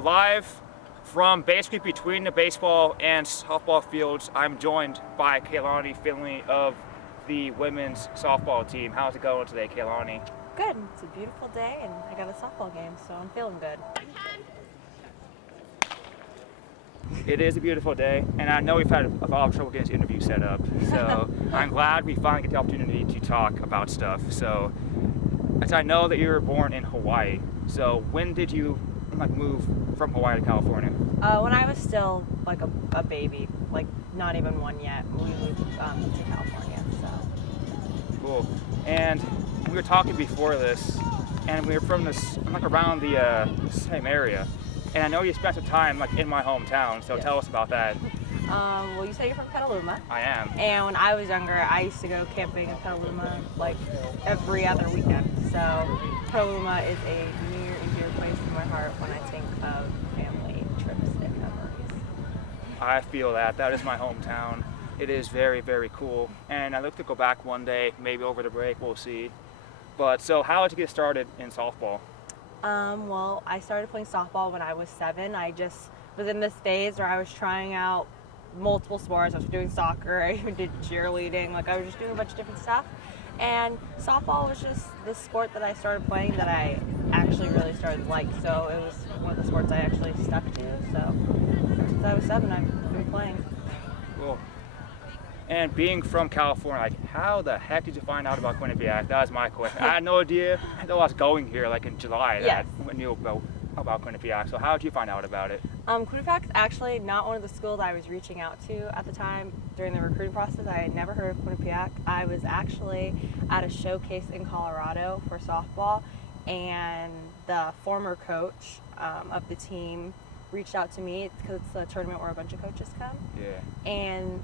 Live from basically between the baseball and softball fields, I'm joined by Keilani, Finley of the women's softball team. How's it going today, Keilani? Good. It's a beautiful day and I got a softball game, so I'm feeling good. It is a beautiful day, and I know we've had a lot of trouble getting this interview set up, so I'm glad we finally get the opportunity to talk about stuff. So, as I know that you were born in Hawaii, so when did you move from Hawaii to California? When I was still like a baby, like not even one yet, we moved to California. So cool. And we were talking before this, and we were from this around the same area. And I know you spent some time in my hometown, so yes. Tell us about that. Well, you say you're from Petaluma. I am. And when I was younger, I used to go camping in Petaluma like every other weekend. So Petaluma is a near and dear place in my heart when I think of family trips and memories. I feel that. That is my hometown. It is very, very cool. And I look to go back one day, maybe over the break, we'll see. But so how did you get started in softball? Well, I started playing softball when I was 7. I just was in this phase where I was trying out multiple sports. I was doing soccer, I even did cheerleading, I was just doing a bunch of different stuff. And softball was just the sport that I started playing that I actually really started to like. So it was one of the sports I actually stuck to. So since I was 7, I've been playing. Cool. And being from California, how the heck did you find out about Quinnipiac? That was my question. I had no idea. I know I was going here in July. Yes. I knew about Quinnipiac. So how did you find out about it? Quinnipiac is actually not one of the schools I was reaching out to at the time during the recruiting process. I had never heard of Quinnipiac. I was actually at a showcase in Colorado for softball, and the former coach of the team reached out to me because it's a tournament where a bunch of coaches come. Yeah. And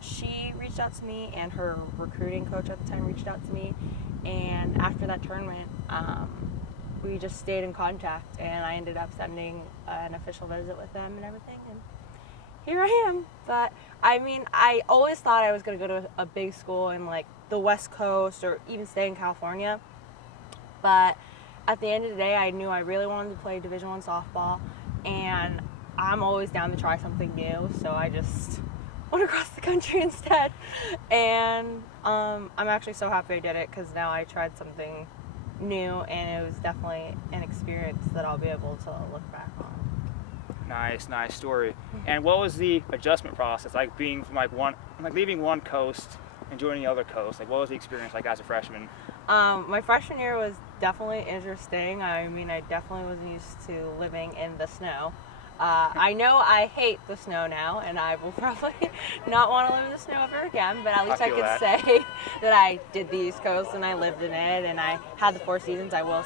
she reached out to me, and her recruiting coach at the time reached out to me, and after that tournament, we just stayed in contact, and I ended up sending an official visit with them and everything, and here I am. But I mean, I always thought I was going to go to a big school in the West Coast or even stay in California, but at the end of the day, I knew I really wanted to play Division I softball, and I'm always down to try something new, so I just went across the country instead. And I'm actually so happy I did it, because now I tried something new, and it was definitely an experience that I'll be able to look back on. Nice story. And what was the adjustment process being from leaving one coast and joining the other coast? What was the experience as a freshman? My freshman year was definitely interesting. I mean, I definitely wasn't used to living in the snow. I know I hate the snow now, and I will probably not want to live in the snow ever again, but at least I could say that I did the East Coast and I lived in it, and I had the 4 seasons. I will.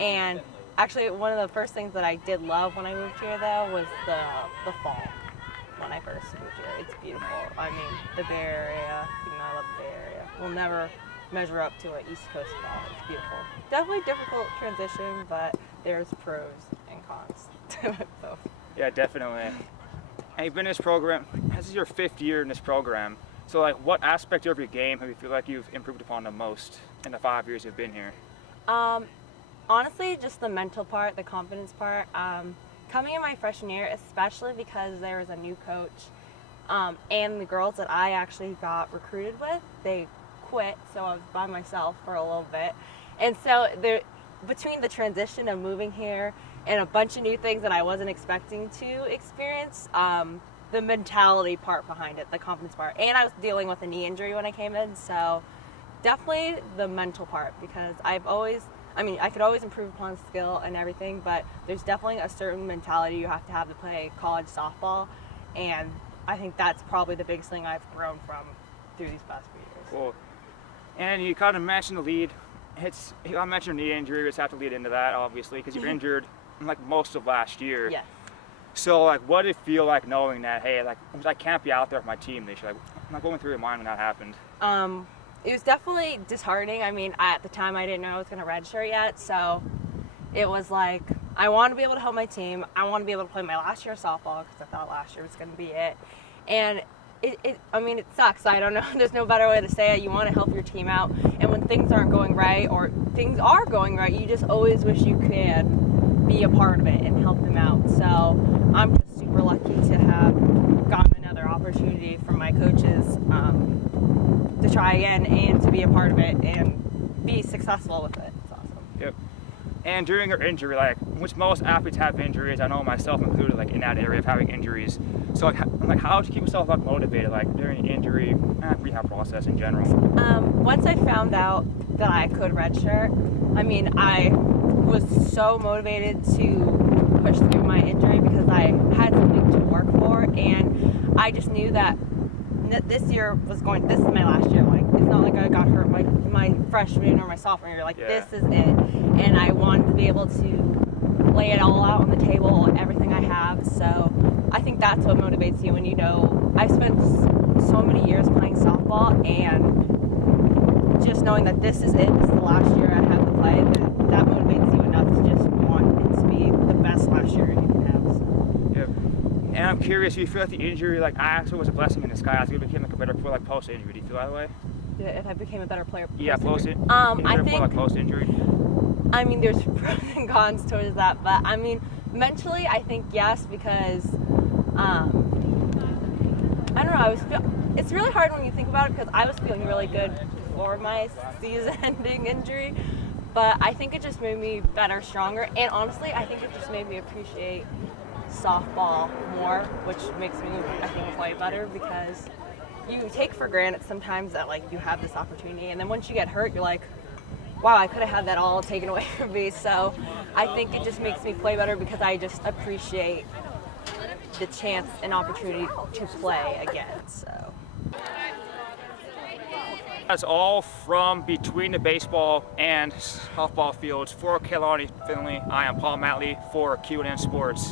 And actually, one of the first things that I did love when I moved here, though, was the fall. When I first moved here, it's beautiful. I mean, the Bay Area, I love the Bay Area. We'll never measure up to an East Coast fall. It's beautiful. Definitely difficult transition, but there's pros and cons to it both. Yeah, definitely. And you've been in this program, this is your 5th year in this program. So what aspect of your game have you feel like you've improved upon the most in the 5 years you've been here? Honestly, just the mental part, the confidence part. Coming in my freshman year, especially because there was a new coach, and the girls that I actually got recruited with, they quit, so I was by myself for a little bit. And so between the transition of moving here and a bunch of new things that I wasn't expecting to experience, the mentality part behind it, the confidence part, and I was dealing with a knee injury when I came in, so definitely the mental part, because I could always improve upon skill and everything, but there's definitely a certain mentality you have to play college softball, and I think that's probably the biggest thing I've grown from through these past few years. Cool. And you kind of mentioned the lead. I mentioned knee injury, we just have to lead into that, obviously, because you're injured most of last year. Yes. So what did it feel like knowing that, hey, I can't be out there with my team this year? What going through your mind when that happened? It was definitely disheartening. I mean, at the time I didn't know I was going to redshirt yet, so it was I want to be able to help my team. I want to be able to play my last year of softball, because I thought last year was going to be it. And it sucks. I don't know. There's no better way to say it. You want to help your team out, and when things aren't going right, or things are going right, you just always wish you could be a part of it and help them out. So I'm just super lucky to have gotten another opportunity from my coaches to try again and to be a part of it and be successful with it. It's awesome. Yep. And during your injury, like, which most athletes have injuries, I know myself included, like, in that area of having injuries. So, like how did you keep yourself, like, motivated, like, during injury, rehab process in general? Once I found out that I could redshirt, I mean, I was so motivated to push through my injury because I had something to work for, and I just knew that this year was going, this is my last year. Like, it's not like I got hurt my freshman or my sophomore year. Like, this is it. And I wanted to be able to lay it all out on the table, everything I have. So I think that's what motivates you when you know, I spent so many years playing softball, and just knowing that this is it, this is the last year I have to play, that motivates you enough to just want it to be the best last year you can have. So. Yep. And I'm curious, do you feel like the injury, like, actually was a blessing in disguise? You became, like, a better player, like, post-injury. Do you feel that way? If I became a better player Yeah, post-injury. I think, like, post-injury. I mean, there's pros and cons towards that, but I mean, mentally, I think yes, because I don't know. It's really hard when you think about it because I was feeling really good before my season-ending injury, but I think it just made me better, stronger, and honestly, I think it just made me appreciate softball more, which makes me, I think, play better because you take for granted sometimes that, like, you have this opportunity, and then once you get hurt, you're like, wow, I could have had that all taken away from me. So I think it just makes me play better because I just appreciate the chance and opportunity to play again. So That's all from between the baseball and softball fields. For Keilani, Finley, I am Paul Matley for Q&N Sports.